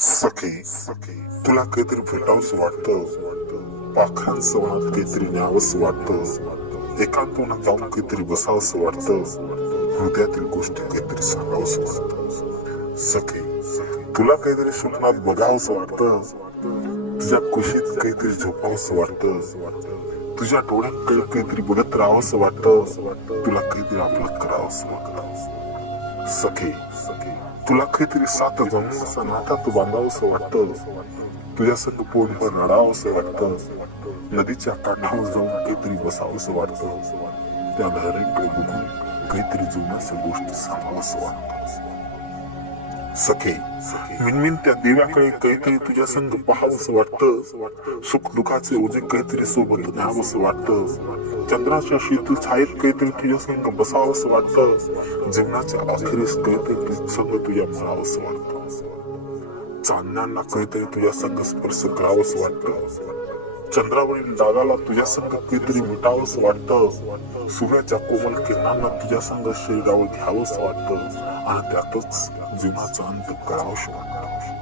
सखे तुला काहीतरी भेटावंस वाटतं, पाखरांचं वनात काहीतरी न्यावंस वाटतं, एकांतवनात जाऊन काहीतरी बसावंस वाटतं, हृदयातील गोष्टी काहीतरी सांगावंस वाटतं. सखे तुला काहीतरी स्वप्नात बघावंस वाटतं, तुझ्या कुशीत काहीतरी झोपावंस वाटतं, तुझ्या डोळ्यात काहीतरी बघत राहावंस वाटतं, तुला काहीतरी आपलं करावंस वाटतं. सखे तुला काहीतरी सात जन्माचा नाता तू बांधावंसं वाटतं, तुझ्या संग पोटभर रडावंसं वाटतं, नदीच्या काठावर जाऊन काहीतरी बसावंसं वाटतं, त्या लहरींकडे बघून काहीतरी जीवनाच्या गोष्टी सांगावंसं वाटतं. सखे मिनमिन त्या दिव्याकडे काहीतरी तुझ्या संग पाहावंसं वाटतं, सुख दुःखाचे ओझे काहीतरी सोबत न्यावंसं वाटतं, चंद्राच्या शीतल छायेत काहीतरी तुझ्या संग बसावंसं वाटतं, जीवनाच्या अखेरीस काहीतरी संग तुझ्या म्हणावंसं वाटतं, चांदण्यांना काहीतरी तुझ्या संग स्पर्श करावंसं वाटतं, चंद्रावरील डागाला तुझ्या संग काहीतरी मिटावंसं वाटतं, सूर्याच्या कोमल किरणांना तुझ्या संग शरीरावर घ्यावंसं वाटतं आणि त्यातच जीवनाचा अंत करावंसं वाटतं.